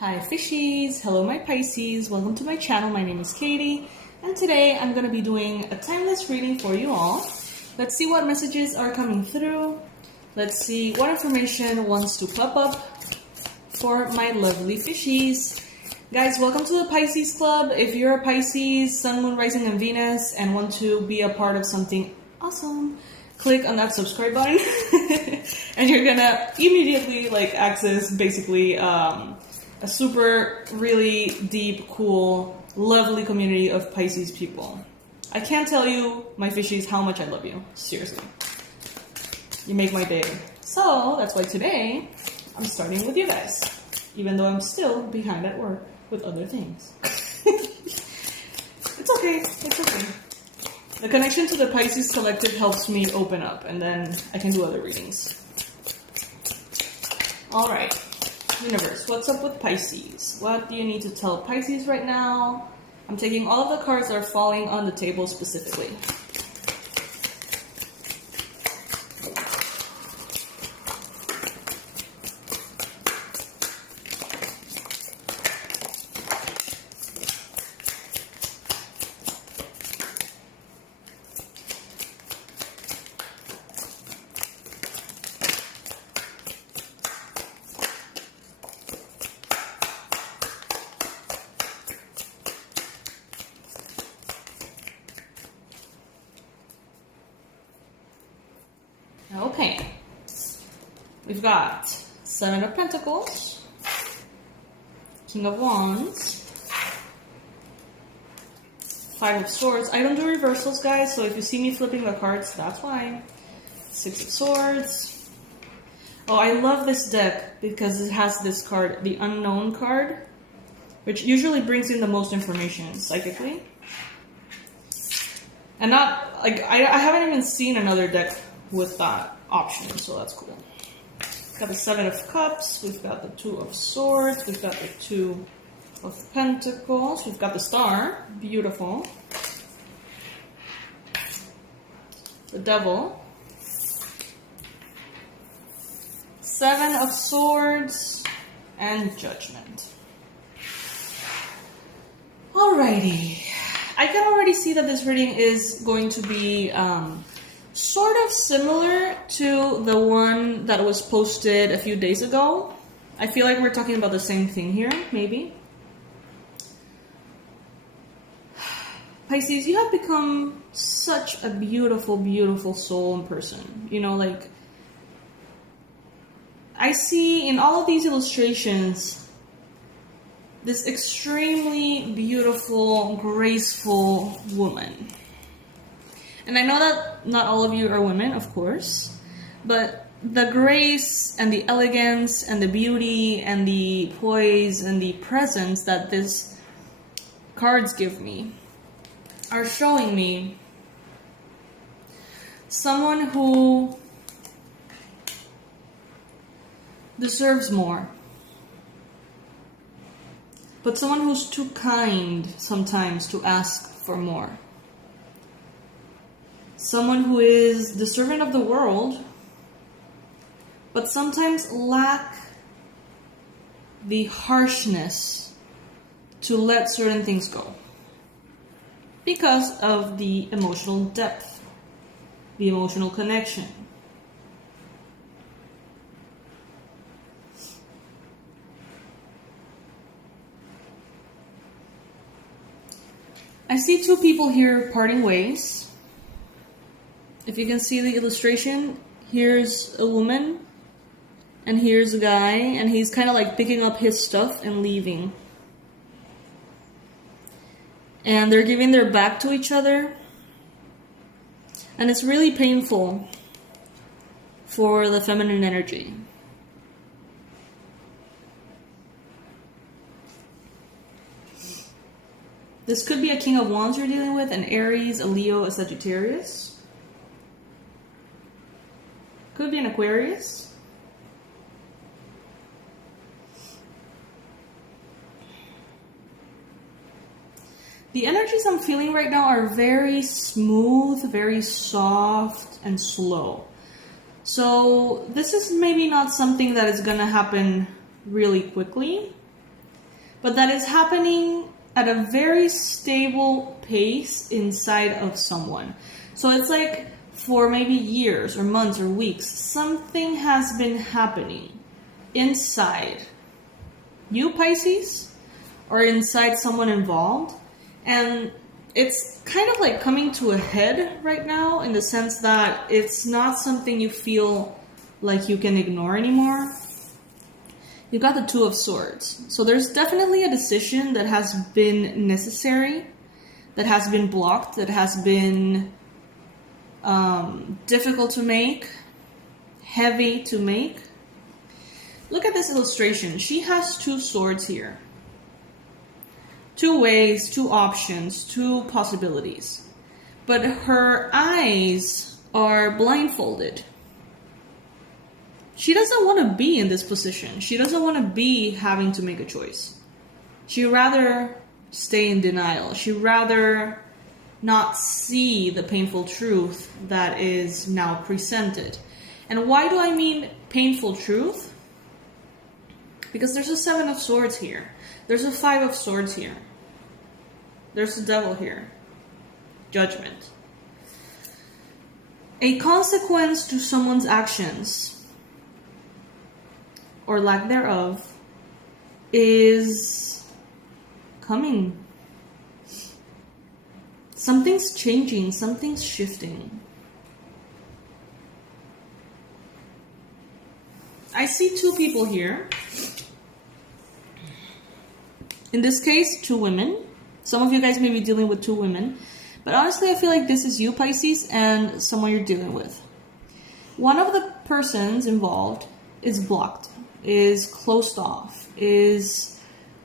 Hi fishies, hello my Pisces, welcome to my channel. My name is Katie and today I'm going to be doing a timeless reading for you all. Let's see what messages are coming through. Let's see what information wants to pop up for my lovely fishies. Guys, welcome to the Pisces Club. If you're a Pisces, Sun, Moon, Rising, and Venus and want to be a part of something awesome, click on that subscribe button and you're gonna immediately access basically a super, really deep, cool, lovely community of Pisces people. I can't tell you, my fishies, how much I love you. Seriously. You make my day. So, that's why today, I'm starting with you guys. Even though I'm still behind at work with other things. It's okay. It's okay. The connection to the Pisces Collective helps me open up, and then I can do other readings. Alright. Universe, what's up with Pisces? What do you need to tell Pisces right now? I'm taking all of the cards that are falling on the table specifically. Okay, we've got Seven of Pentacles, King of Wands, Five of Swords. I don't do reversals, guys, so if you see me flipping the cards, that's why. Six of Swords. Oh, I love this deck because it has this card, the Unknown card, which usually brings in the most information psychically. And not, I haven't even seen another deck with that option, so that's cool. We've got the Seven of Cups, we've got the Two of Swords, we've got the Two of Pentacles, we've got the Star, beautiful. The Devil. Seven of Swords, and Judgment. Alrighty. I can already see that this reading is going to be sort of similar to the one that was posted a few days ago. I feel like we're talking about the same thing here, maybe. Pisces, you have become such a beautiful, beautiful soul and person. You know, I see in all of these illustrations this extremely beautiful, graceful woman. And I know that not all of you are women, of course, but the grace and the elegance and the beauty and the poise and the presence that these cards give me are showing me someone who deserves more, but someone who's too kind sometimes to ask for more. Someone who is the servant of the world, but sometimes lack the harshness to let certain things go because of the emotional depth, the emotional connection. I see two people here parting ways. If you can see the illustration, here's a woman and here's a guy, and he's kind of picking up his stuff and leaving. And they're giving their back to each other. And it's really painful for the feminine energy. This could be a King of Wands you're dealing with, an Aries, a Leo, a Sagittarius. Could be an Aquarius. The energies I'm feeling right now are very smooth, very soft, and slow. So this is maybe not something that is going to happen really quickly. but that is happening at a very stable pace inside of someone. So it's like for maybe years or months or weeks, something has been happening inside you, Pisces, or inside someone involved. And it's kind of like coming to a head right now in the sense that it's not something you feel like you can ignore anymore. You got the Two of Swords. So there's definitely a decision that has been necessary, that has been blocked, that has been difficult to make, heavy to make. Look at this illustration. She has two swords here. Two ways, two options, two possibilities. But her eyes are blindfolded. She doesn't want to be in this position. She doesn't want to be having to make a choice. She'd rather stay in denial. She'd rather not see the painful truth that is now presented. And why do I mean painful truth? Because there's a Seven of Swords here. There's a Five of Swords here. There's the Devil here. Judgment. A consequence to someone's actions, or lack thereof, is coming. Something's changing, something's shifting. I see two people here. In this case, two women. Some of you guys may be dealing with two women. But honestly, I feel like this is you, Pisces, and someone you're dealing with. One of the persons involved is blocked, is closed off, is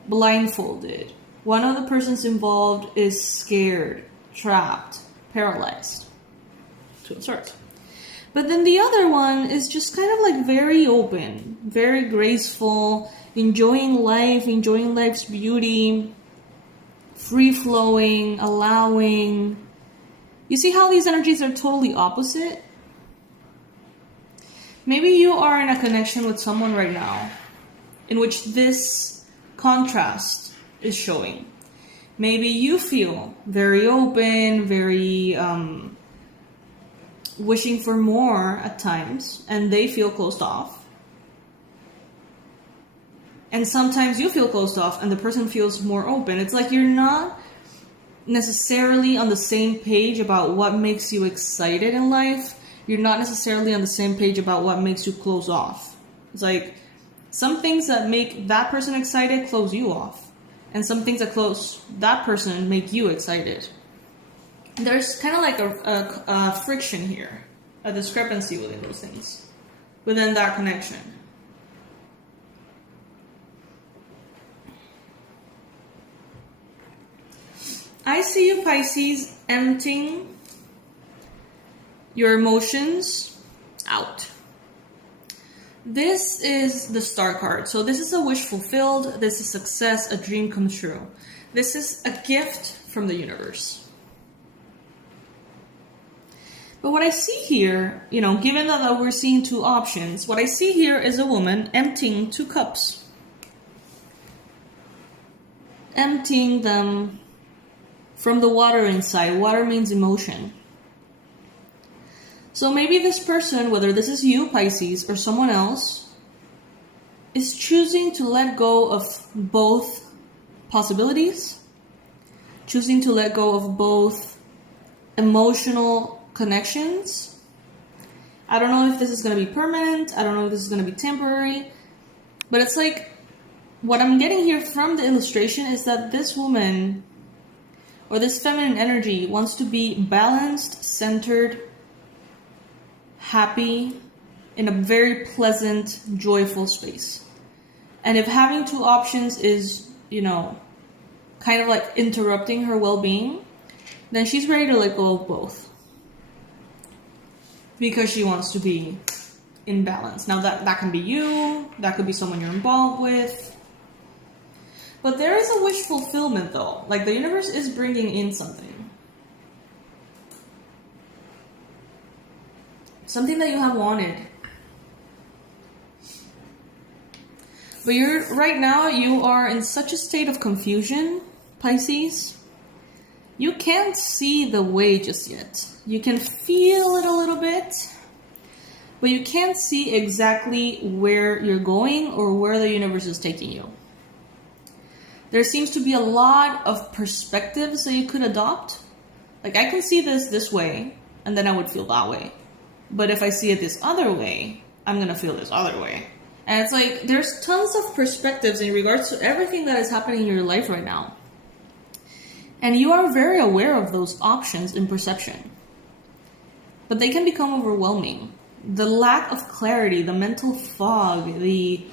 blindfolded. One of the persons involved is scared, trapped, paralyzed. Two of Swords. But then the other one is just kind of like very open, very graceful, enjoying life's beauty, free-flowing, allowing. You see how these energies are totally opposite? Maybe you are in a connection with someone right now in which this contrast is showing. Maybe you feel very open, very wishing for more at times, and they feel closed off. And sometimes you feel closed off and the person feels more open. It's like you're not necessarily on the same page about what makes you excited in life. You're not necessarily on the same page about what makes you close off. It's like some things that make that person excited close you off. And some things that close that person make you excited. There's kind of like a friction here, a discrepancy within those things, within that connection. I see you, Pisces, emptying your emotions out. This is the Star card. So this is a wish fulfilled. This is success, a dream come true. This is a gift from the universe. But what I see here, given that we're seeing two options, what I see here is a woman emptying two cups. Emptying them from the water inside. Water means emotion. So maybe this person, whether this is you, Pisces, or someone else, is choosing to let go of both possibilities, choosing to let go of both emotional connections. I don't know if this is going to be permanent. I don't know if this is going to be temporary. But it's like, what I'm getting here from the illustration is that this woman, or this feminine energy, wants to be balanced, centered, happy, in a very pleasant, joyful space. And if having two options is, kind of like interrupting her well-being, then she's ready to let go of both. Because she wants to be in balance. Now that can be you, that could be someone you're involved with. But there is a wish fulfillment though. Like the universe is bringing in something. Something that you have wanted. But right now, you are in such a state of confusion, Pisces. You can't see the way just yet. You can feel it a little bit, but you can't see exactly where you're going or where the universe is taking you. There seems to be a lot of perspectives that you could adopt. Like, I can see this way, and then I would feel that way. But if I see it this other way, I'm going to feel this other way. And it's like, there's tons of perspectives in regards to everything that is happening in your life right now. And you are very aware of those options in perception. But they can become overwhelming. The lack of clarity, the mental fog, the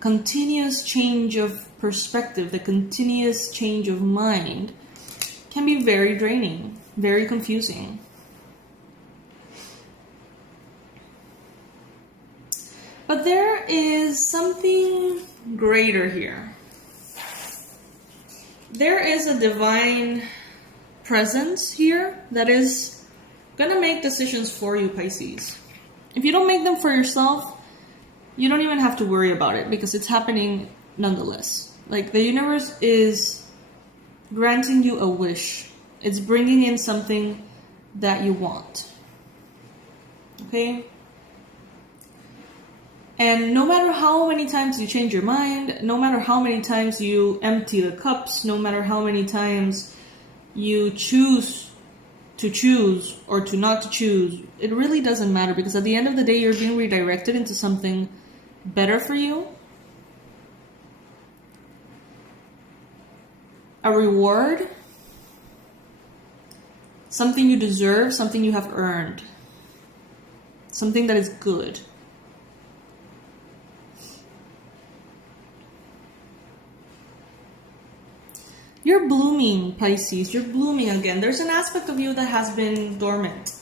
continuous change of perspective, the continuous change of mind can be very draining, very confusing. But there is something greater here. There is a divine presence here that is going to make decisions for you, Pisces. If you don't make them for yourself, you don't even have to worry about it because it's happening nonetheless. Like, the universe is granting you a wish. It's bringing in something that you want. Okay? And no matter how many times you change your mind, no matter how many times you empty the cups, no matter how many times you choose to choose or to not to choose, it really doesn't matter, because at the end of the day, you're being redirected into something better for you. A reward, something you deserve, something you have earned, something that is good. You're blooming, Pisces. You're blooming again. There's an aspect of you that has been dormant.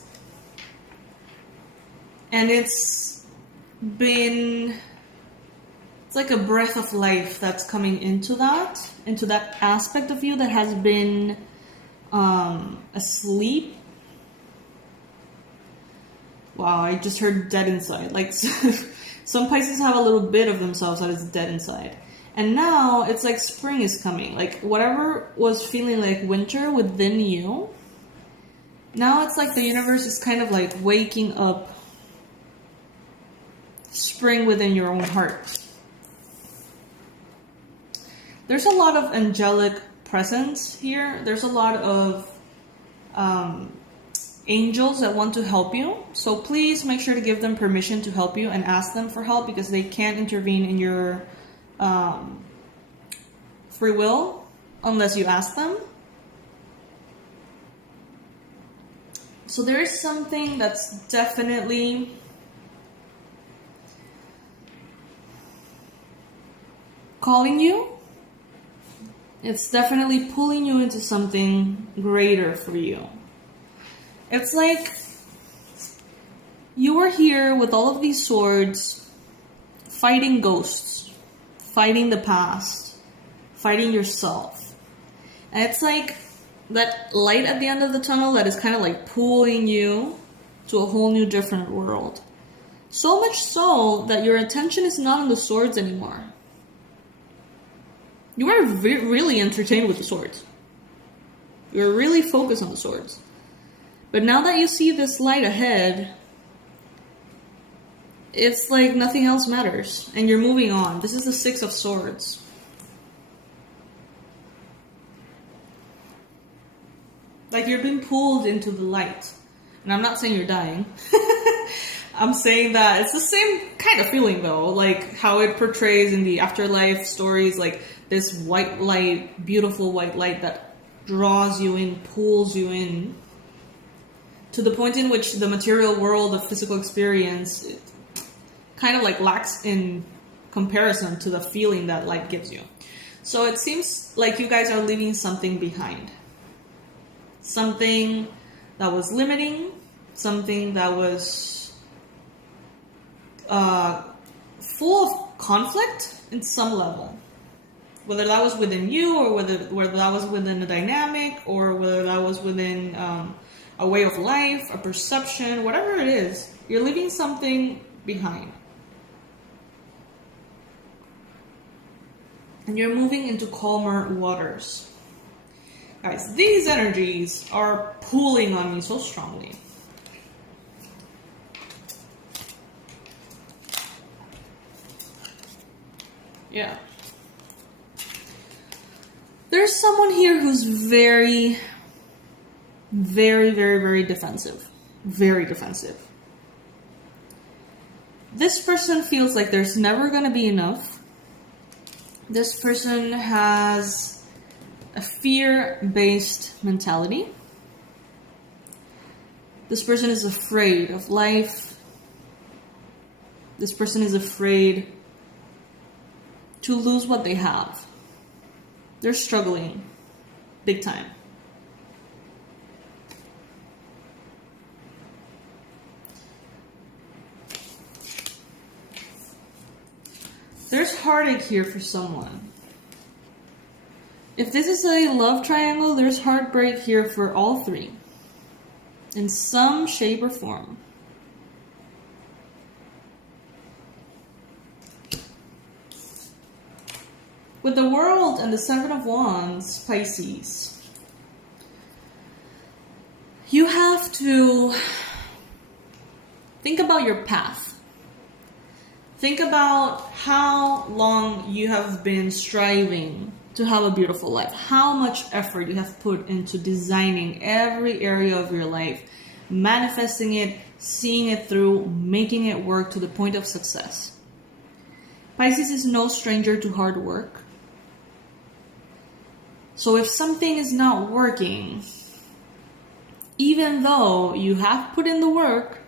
And it's like a breath of life that's coming into that aspect of you that has been asleep. Wow, I just heard dead inside. Like, some Pisces have a little bit of themselves that is dead inside. And now it's like spring is coming. Like, whatever was feeling like winter within you, now it's like the universe is kind of like waking up spring within your own heart. There's a lot of angelic presence here. There's a lot of angels that want to help you. So please make sure to give them permission to help you and ask them for help, because they can't intervene in your free will unless you ask them. So there is something that's definitely calling you. It's definitely pulling you into something greater for you. It's like you were here with all of these swords, fighting ghosts, fighting the past, fighting yourself. And it's like that light at the end of the tunnel that is kind of like pulling you to a whole new different world. So much so that your attention is not on the swords anymore. You are really entertained with the swords. You're really focused on the swords. But now that you see this light ahead, it's like nothing else matters. And you're moving on. This is the Six of Swords. Like, you're being pulled into the light. And I'm not saying you're dying. I'm saying that it's the same kind of feeling, though. Like how it portrays in the afterlife stories, like this white light, beautiful white light that draws you in, pulls you in, to the point in which the material world of physical experience kind of like lacks in comparison to the feeling that light gives you. So it seems like you guys are leaving something behind. Something that was limiting, something that was full of conflict in some level. Whether that was within you, or whether that was within a dynamic, or whether that was within a way of life, a perception, whatever it is, you're leaving something behind. and you're moving into calmer waters. Guys, these energies are pulling on me so strongly. Yeah. There's someone here who's very, very, very, very defensive. Very defensive. This person feels like there's never going to be enough. This person has a fear-based mentality. This person is afraid of life. This person is afraid to lose what they have. They're struggling big time. There's heartache here for someone. If this is a love triangle, there's heartbreak here for all three. In some shape or form. With the World and the Seven of Wands, Pisces, you have to think about your path. Think about how long you have been striving to have a beautiful life. How much effort you have put into designing every area of your life, manifesting it, seeing it through, making it work to the point of success. Pisces is no stranger to hard work. So if something is not working, even though you have put in the work,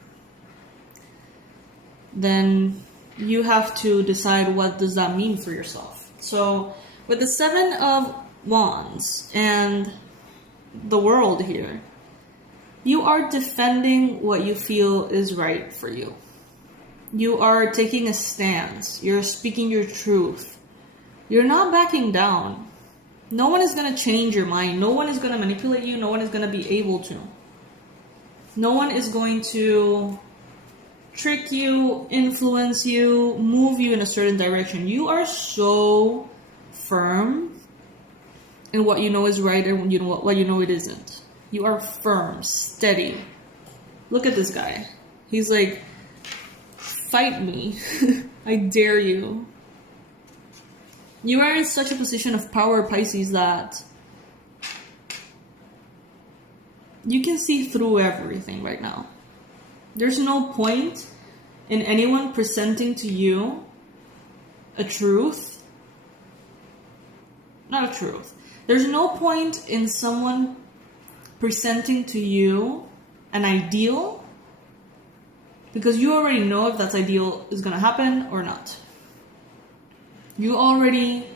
then you have to decide what does that mean for yourself. So with the Seven of Wands and the World here, you are defending what you feel is right for you. You are taking a stance. You're speaking your truth. You're not backing down. No one is going to change your mind. No one is going to manipulate you. No one is going to be able to. No one is going to trick you, influence you, move you in a certain direction. You are so firm in what you know is right and what you know it isn't. You are firm, steady. Look at this guy. He's like, fight me. I dare you. You are in such a position of power, Pisces, that you can see through everything right now. There's no point in anyone presenting to you a truth. Not a truth. There's no point in someone presenting to you an ideal, because you already know if that ideal is going to happen or not. You already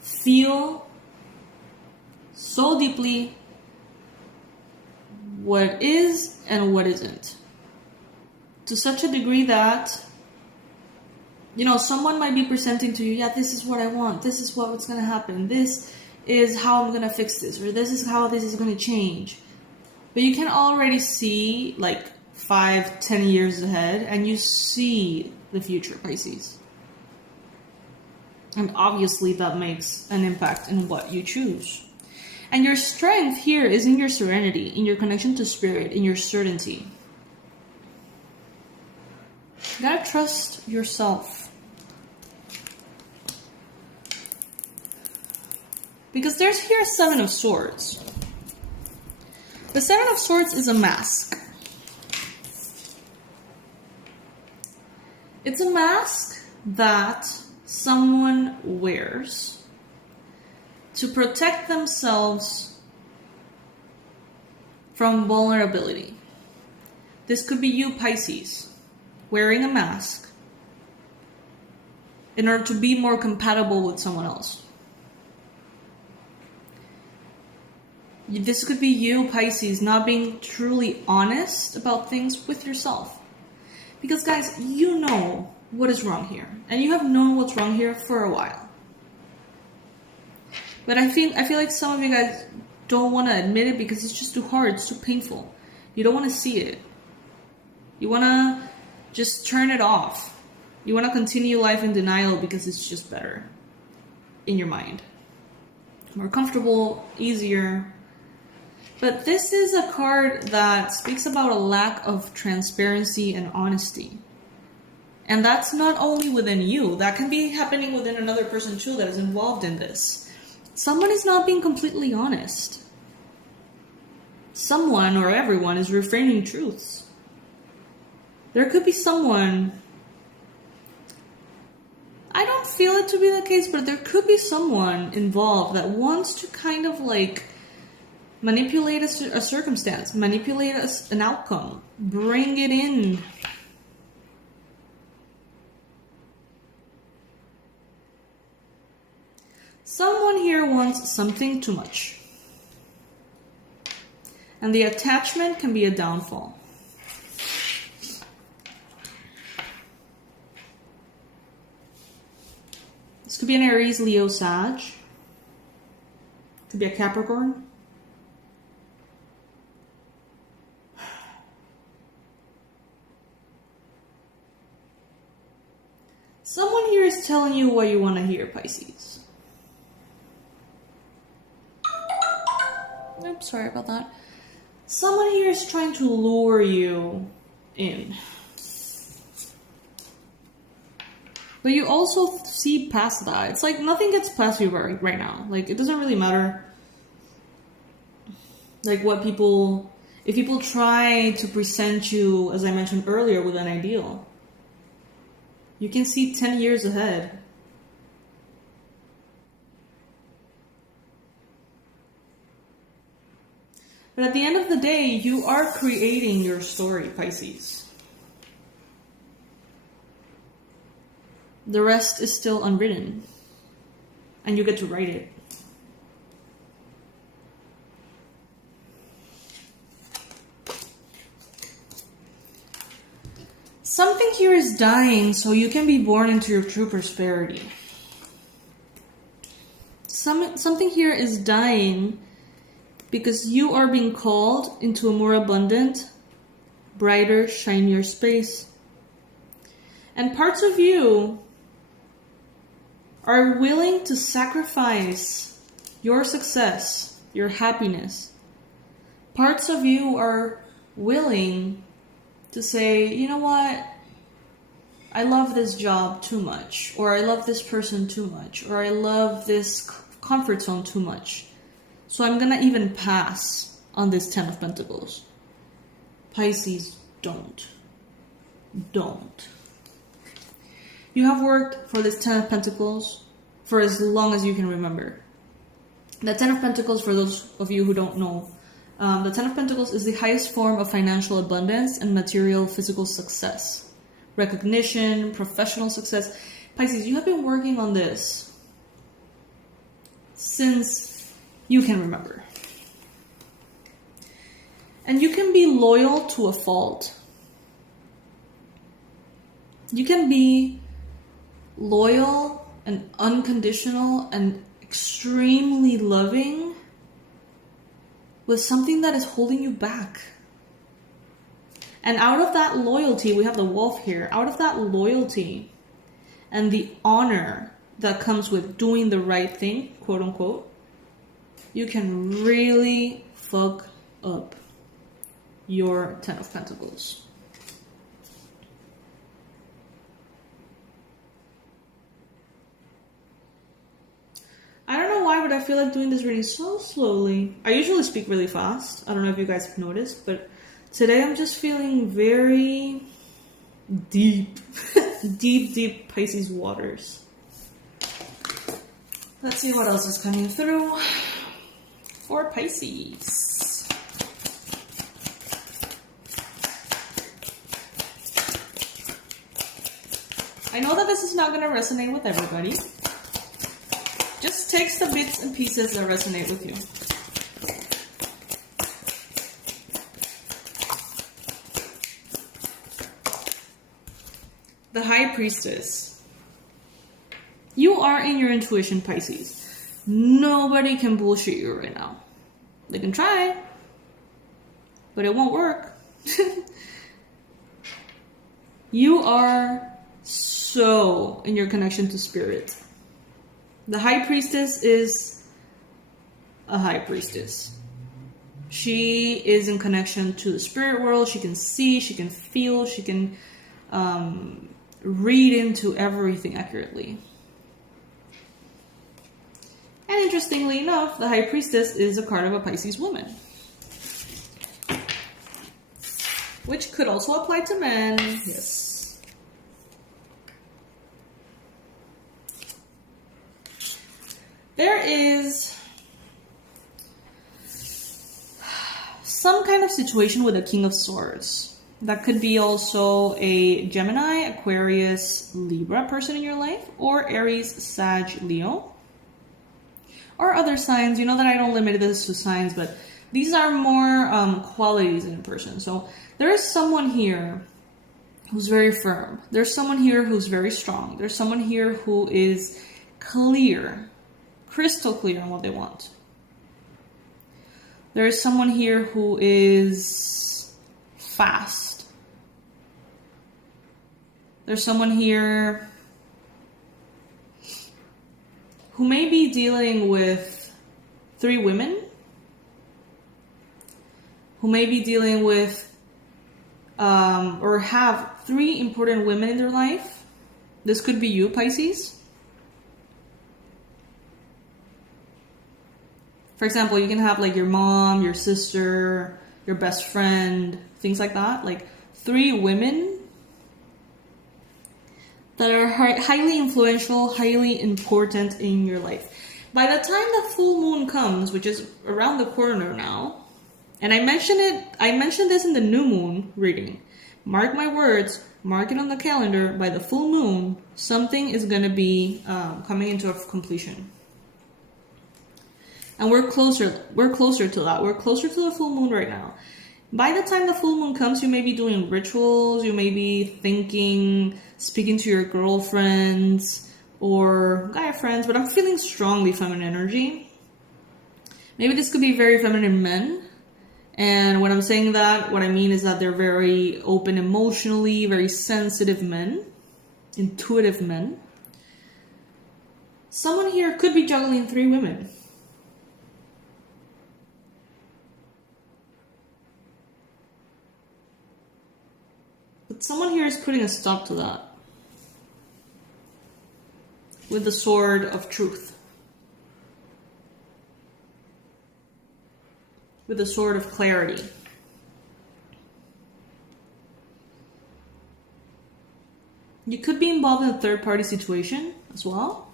feel so deeply what is and what isn't. To such a degree that, someone might be presenting to you, yeah, this is what I want. This is what's going to happen. This is how I'm going to fix this. Or this is how this is going to change. But you can already see like 5-10 years ahead, and you see the future, Pisces. And obviously that makes an impact in what you choose. And your strength here is in your serenity, in your connection to spirit, in your certainty. You gotta trust yourself. Because there's here a Seven of Swords. The Seven of Swords is a mask. It's a mask that someone wears to protect themselves from vulnerability. This could be you, Pisces, wearing a mask in order to be more compatible with someone else. This could be you, Pisces, not being truly honest about things with yourself. Because guys, you know what is wrong here. And you have known what's wrong here for a while. But I feel like some of you guys don't want to admit it because it's just too hard, it's too painful. You don't want to see it. You want to just turn it off. You want to continue life in denial because it's just better. in your mind. More comfortable, easier. But this is a card that speaks about a lack of transparency and honesty. And that's not only within you. That can be happening within another person too that is involved in this. Someone is not being completely honest. Someone or everyone is reframing truths. There could be someone, I don't feel it to be the case, but there could be someone involved that wants to kind of like manipulate a circumstance, manipulate an outcome, bring it in. Someone here wants something too much. And the attachment can be a downfall. This could be an Aries, Leo, Sag. Could be a Capricorn. Someone here is telling you what you want to hear, Pisces. Oops, sorry about that. Someone here is trying to lure you in. But you also see past that. It's like nothing gets past you right now. Like, it doesn't really matter. Like, if people try to present you, as I mentioned earlier, with an ideal, you can see 10 years ahead. But at the end of the day, you are creating your story, Pisces. The rest is still unwritten. And you get to write it. Something here is dying so you can be born into your true prosperity. Something here is dying because you are being called into a more abundant, brighter, shinier space. And parts of you are willing to sacrifice your success, your happiness. Parts of you are willing to say, you know what? I love this job too much, or I love this person too much, or I love this comfort zone too much. So I'm gonna even pass on this 10 of Pentacles. Pisces, don't. Don't. You have worked for this 10 of Pentacles for as long as you can remember. The 10 of Pentacles, for those of you who don't know, the 10 of Pentacles is the highest form of financial abundance and material physical success. Recognition, professional success. Pisces, you have been working on this since you can remember. And you can be loyal to a fault. You can be loyal and unconditional and extremely loving with something that is holding you back. And out of that loyalty, we have the wolf here, out of that loyalty and the honor that comes with doing the right thing, quote unquote, you can really fuck up your 10 of Pentacles. I don't know why, but I feel like doing this reading so slowly. I usually speak really fast. I don't know if you guys have noticed, but today I'm just feeling very deep, deep Pisces waters. Let's see what else is coming through for Pisces. I know that this is not going to resonate with everybody. Just take the bits and pieces that resonate with you. The High Priestess. You are in your intuition, Pisces. Nobody can bullshit you right now. They can try, but it won't work. You are so in your connection to spirit. The High Priestess is a High Priestess. She is in connection to the spirit world. She can see, she can feel, she can read into everything accurately. And interestingly enough, the High Priestess is a card of a Pisces woman. Which could also apply to men. Yes. There is some kind of situation with a King of Swords. That could be also a Gemini, Aquarius, Libra person in your life, or Aries, Sag, Leo. Or other signs. You know that I don't limit this to signs, but these are more qualities in a person. So there is someone here who's very firm. There's someone here who's very strong. There's someone here who is clear, crystal clear on what they want. There is someone here who is fast. There's someone here who may be dealing with 3 women, who may be dealing with or have 3 important women in their life. This could be you, Pisces. For example, you can have like your mom, your sister, your best friend, things like that. Like 3 women that are highly influential, highly important in your life. By the time the full moon comes, which is around the corner now, and I mentioned this in the new moon reading. Mark my words, mark it on the calendar, by the full moon, something is going to be coming into a completion. And we're closer to that. We're closer to the full moon right now. By the time the full moon comes, you may be doing rituals, you may be thinking, speaking to your girlfriends or guy friends, but I'm feeling strongly feminine energy. Maybe this could be very feminine men. And when I'm saying that, what I mean is that they're very open emotionally, very sensitive men, intuitive men. Someone here could be juggling 3 women. But someone here is putting a stop to that with the sword of truth. With the sword of clarity. You could be involved in a third-party situation as well.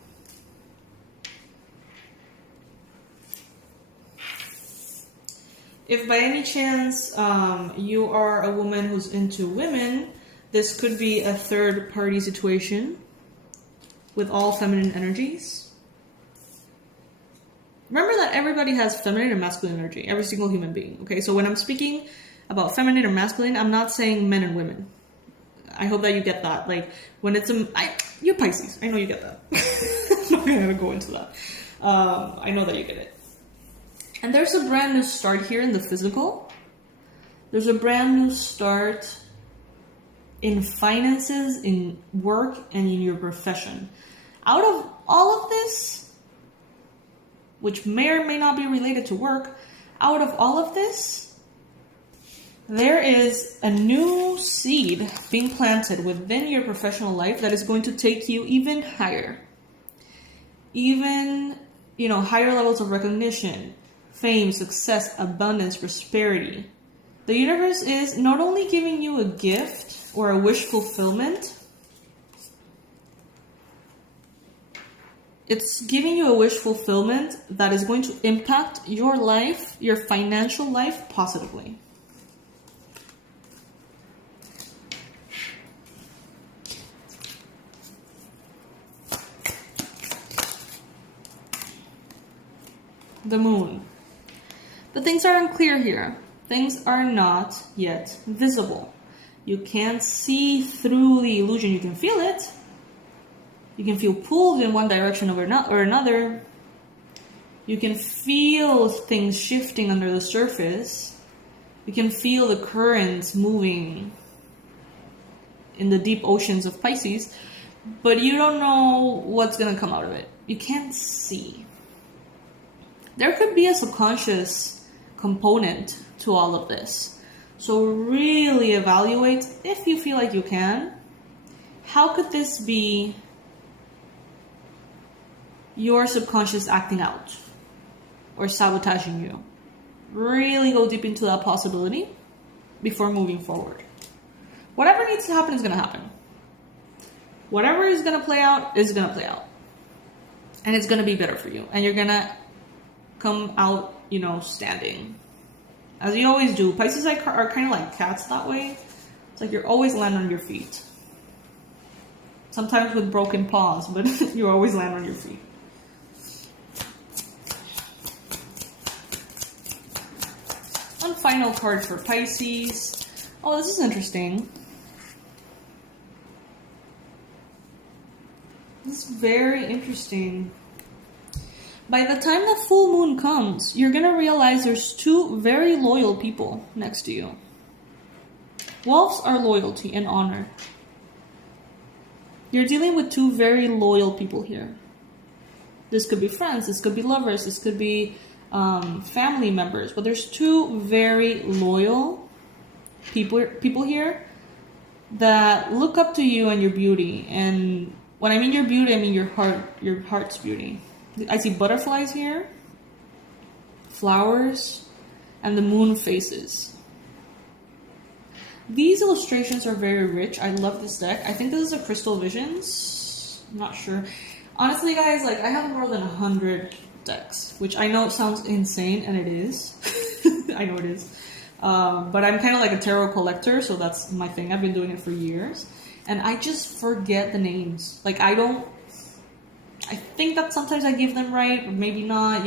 If by any chance you are a woman who's into women, this could be a third-party situation with all feminine energies. Remember that everybody has feminine and masculine energy, every single human being, okay? So when I'm speaking about feminine or masculine, I'm not saying men and women. I hope that you get that. Like, when it's you're Pisces, I know you get that. I'm not gonna go into that. I know that you get it. And there's a brand new start here in the physical. There's a brand new start in finances, in work, and in your profession. Out of all of this, which may or may not be related to work, out of all of this, there is a new seed being planted within your professional life that is going to take you even higher. Even, higher levels of recognition, fame, success, abundance, prosperity. The universe is not only giving you a gift or a wish fulfillment, it's giving you a wish fulfillment that is going to impact your life, your financial life, positively. The moon. But things are unclear here. Things are not yet visible. You can't see through the illusion. You can feel it. You can feel pulled in one direction or another. You can feel things shifting under the surface. You can feel the currents moving in the deep oceans of Pisces, but you don't know what's going to come out of it. you can't see. There could be a subconscious component to all of this. So really evaluate, if you feel like you can, how could this be your subconscious acting out or sabotaging you? Really go deep into that possibility before moving forward. Whatever needs to happen is going to happen. Whatever is going to play out is going to play out. And it's going to be better for you. And you're going to come out, standing. As you always do. Pisces are kind of like cats that way. It's like you're always land on your feet. Sometimes with broken paws, but you always land on your feet. One final card for Pisces. Oh, this is interesting. This is very interesting. By the time the full moon comes, you're going to realize there's two very loyal people next to you. Wolves are loyalty and honor. You're dealing with two very loyal people here. This could be friends, this could be lovers, this could be family members. But there's two very loyal people here that look up to you and your beauty. And when I mean your beauty, I mean your heart's beauty. I see butterflies here, flowers, and the moon phases. These illustrations are very rich. I love this deck. I think this is a Crystal Visions. I'm not sure. Honestly, guys, I have more than 100 decks, which I know sounds insane, and it is. I know it is. But I'm kind of like a tarot collector, so that's my thing. I've been doing it for years. And I just forget the names. I think that sometimes I give them right, or maybe not.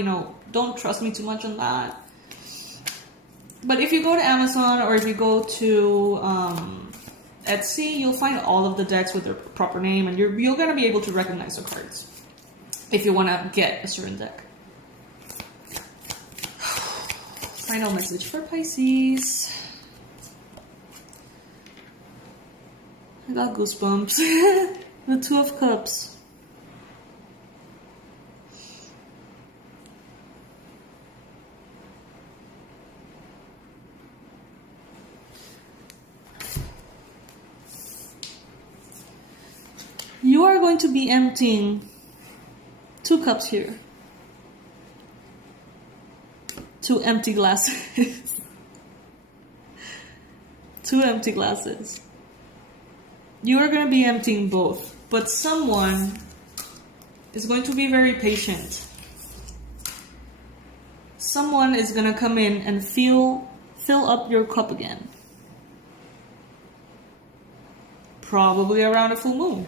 Don't trust me too much on that. But if you go to Amazon or if you go to Etsy, you'll find all of the decks with their proper name, and you're going to be able to recognize the cards if you want to get a certain deck. Final message for Pisces. I got goosebumps. The Two of Cups. You are going to be emptying 2 cups here. 2 empty glasses. 2 empty glasses. You are going to be emptying both, but someone is going to be very patient. Someone is going to come in and fill up your cup again. Probably around a full moon.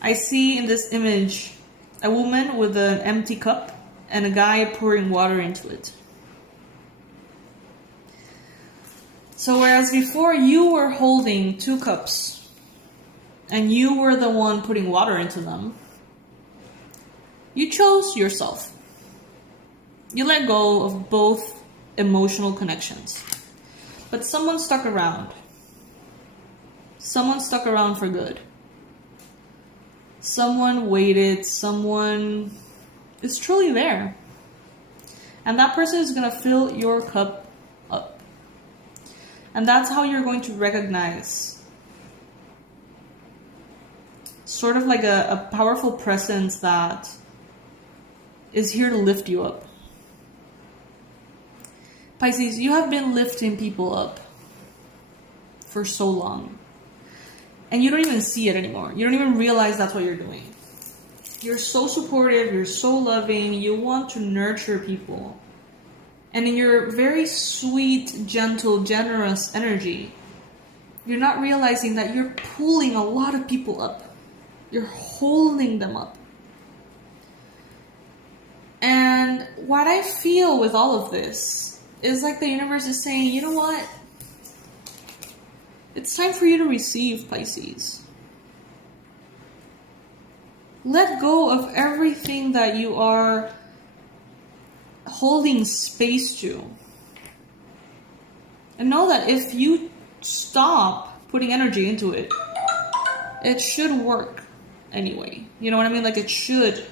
I see in this image a woman with an empty cup and a guy pouring water into it. So whereas before you were holding 2 cups and you were the one putting water into them, you chose yourself. You let go of both emotional connections. But someone stuck around. Someone stuck around for good. Someone waited. Someone is truly there. And that person is going to fill your cup up. And that's how you're going to recognize sort of like a powerful presence that is here to lift you up. Pisces, you have been lifting people up for so long. And you don't even see it anymore. You don't even realize that's what you're doing. You're so supportive. You're so loving. You want to nurture people. And in your very sweet, gentle, generous energy, you're not realizing that you're pulling a lot of people up. You're holding them up. And what I feel with all of this is like the universe is saying, you know what? It's time for you to receive, Pisces. Let go of everything that you are holding space to. And know that if you stop putting energy into it, it should work. anyway. You know what I mean? Like, it should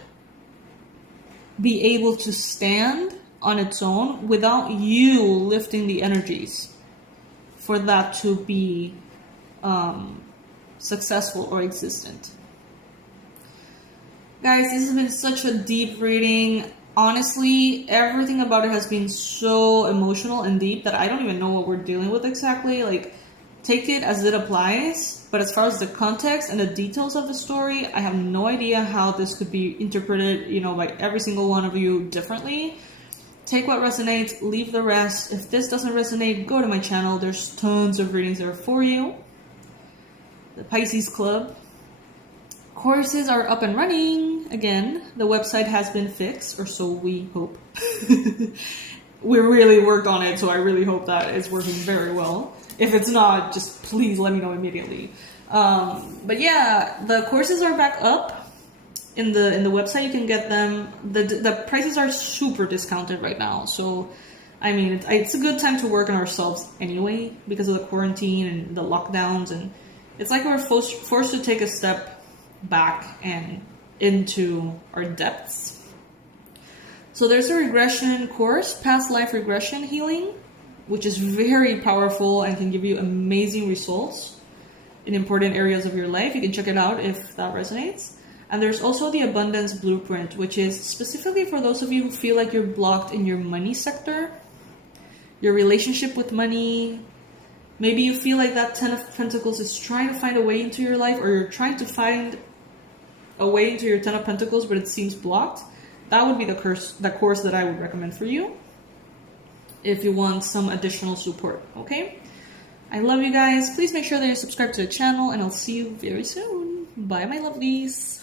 be able to stand on its own without you lifting the energies for that to be successful or existent. Guys, this has been such a deep reading. Honestly, everything about it has been so emotional and deep that I don't even know what we're dealing with exactly. Like, take it as it applies, but as far as the context and the details of the story, I have no idea how this could be interpreted, you know, by every single one of you differently. Take what resonates, leave the rest. If this doesn't resonate, go to my channel. There's tons of readings there for you. The Pisces Club. Courses are up and running again. The website has been fixed, or so we hope. We really worked on it, so I really hope that it's working very well. If it's not, just please let me know immediately. But yeah, the courses are back up in the website. You can get them. The prices are super discounted right now, so I mean it's a good time to work on ourselves anyway because of the quarantine and the lockdowns, and it's like we're forced to take a step back and into our depths. So there's a regression course, past life regression healing, which is very powerful and can give you amazing results in important areas of your life. You can check it out if that resonates. And there's also the abundance blueprint, which is specifically for those of you who feel like you're blocked in your money sector, your relationship with money. Maybe you feel like that 10 of Pentacles is trying to find a way into your life, or you're trying to find a way into your 10 of Pentacles, but it seems blocked. That would be the course that I would recommend for you if you want some additional support, okay? I love you guys. Please make sure that you subscribe to the channel, and I'll see you very soon. Bye, my lovelies.